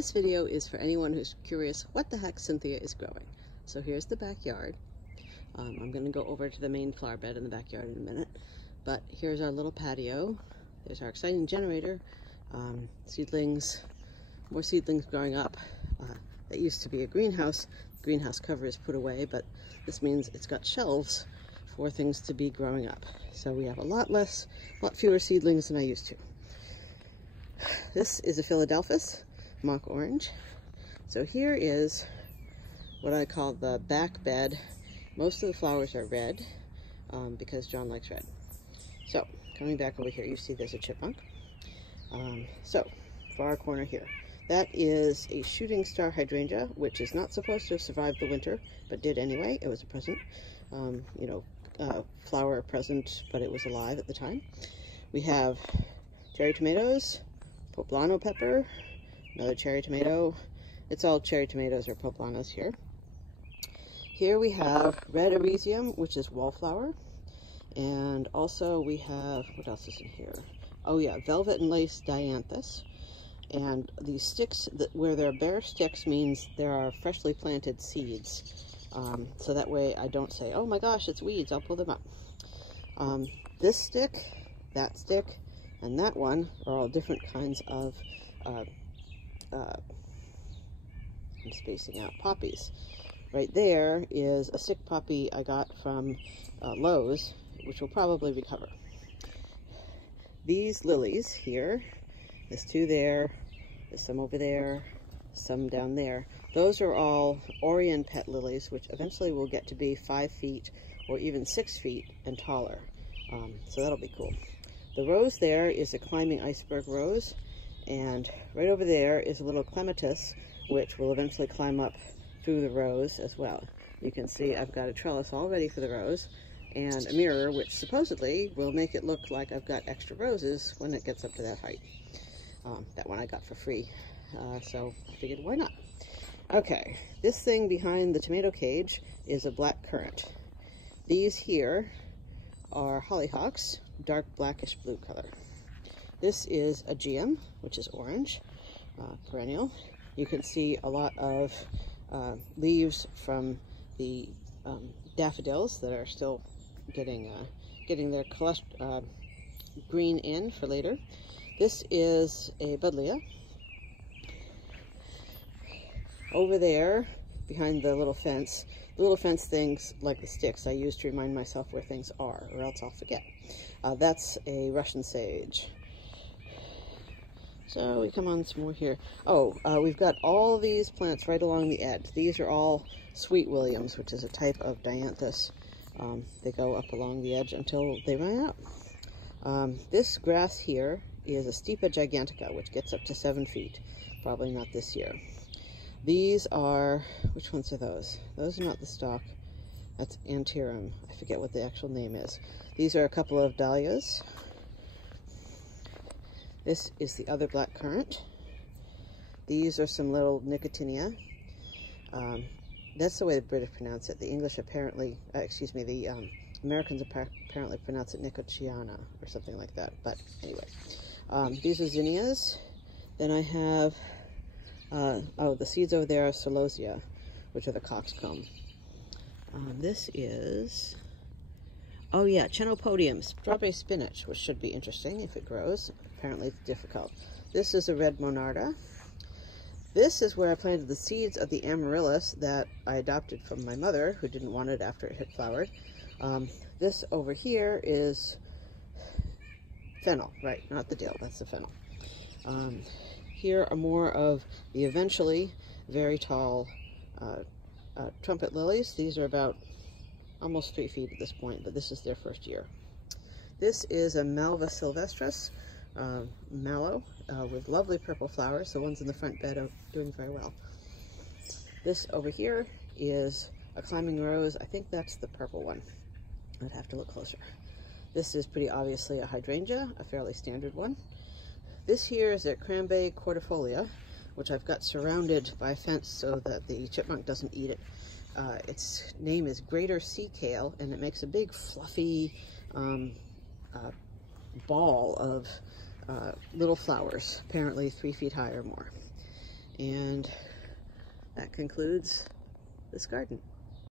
This video is for anyone who's curious what the heck Cynthia is growing. So here's the backyard. I'm going to go over to the main flower bed in the backyard in a minute. But here's our little patio. There's our exciting generator. Seedlings, more seedlings growing up. That used to be a greenhouse. The greenhouse cover is put away, but this means it's got shelves for things to be growing up. So we have a lot fewer seedlings than I used to. This is a Philadelphus mock orange. So here is what I call the back bed. Most of the flowers are red because John likes red. So coming back over here, you see there's a chipmunk. So far corner here, that is a shooting star hydrangea, which is not supposed to have survived the winter, but did anyway. It was a present, flower present, but it was alive at the time. We have cherry tomatoes, poblano pepper, another cherry tomato. It's all cherry tomatoes or poblanos here. Here we have red eresium, which is wallflower. And also we have, what else is in here? Oh yeah, velvet and lace dianthus. And these sticks, where they're bare sticks, means there are freshly planted seeds. So that way I don't say, oh my gosh, it's weeds, I'll pull them up. This stick, that stick, and that one are all different kinds of I'm spacing out poppies. Right there is a sick poppy I got from Lowe's, which will probably recover. These lilies here, there's two there, there's some over there, some down there. Those are all Orion pet lilies, which eventually will get to be 5 feet or even 6 feet and taller. So that'll be cool. The rose there is a climbing iceberg rose, and right over there is a little clematis, which will eventually climb up through the rose as well. You can see I've got a trellis all ready for the rose, and a mirror which supposedly will make it look like I've got extra roses when it gets up to that height. That one I got for free, so I figured why not. Okay, this thing behind the tomato cage is a black currant. These here are hollyhocks, dark blackish blue color. This is a geum, which is orange, perennial. You can see a lot of leaves from the daffodils that are still getting their green in for later. This is a buddleia. Over there, behind the little fence things like the sticks I use to remind myself where things are, or else I'll forget. That's a Russian sage. So we come on some more here. Oh, we've got all these plants right along the edge. These are all sweet williams, which is a type of dianthus. They go up along the edge until they run out. This grass here is a Stipa gigantica, which gets up to 7 feet. Probably not this year. These are, which ones are those? Those are not the stalk. That's Antirum. I forget what the actual name is. These are a couple of dahlias. This is the other black currant. These are some little nicotinia. That's the way the British pronounce it. The English apparently, the Americans apparently pronounce it nicotiana or something like that. But anyway, these are zinnias. Then I have, the seeds over there are celosia, which are the coxcomb. This is, oh yeah, Chenopodium, strawberry spinach, which should be interesting if it grows. Apparently it's difficult. This is a red monarda. This is where I planted the seeds of the amaryllis that I adopted from my mother, who didn't want it after it had flowered. This over here is fennel, right, not the dill, that's the fennel. Here are more of the eventually very tall trumpet lilies. These are about almost 3 feet at this point, but this is their first year. This is a Malva sylvestris, mallow, with lovely purple flowers. The ones in the front bed are doing very well. This over here is a climbing rose. I think that's the purple one. I'd have to look closer. This is pretty obviously a hydrangea, a fairly standard one. This here is a Crambe cordifolia, which I've got surrounded by a fence so that the chipmunk doesn't eat it. Its name is greater sea kale, and it makes a big fluffy ball of little flowers, apparently 3 feet high or more. And that concludes this garden.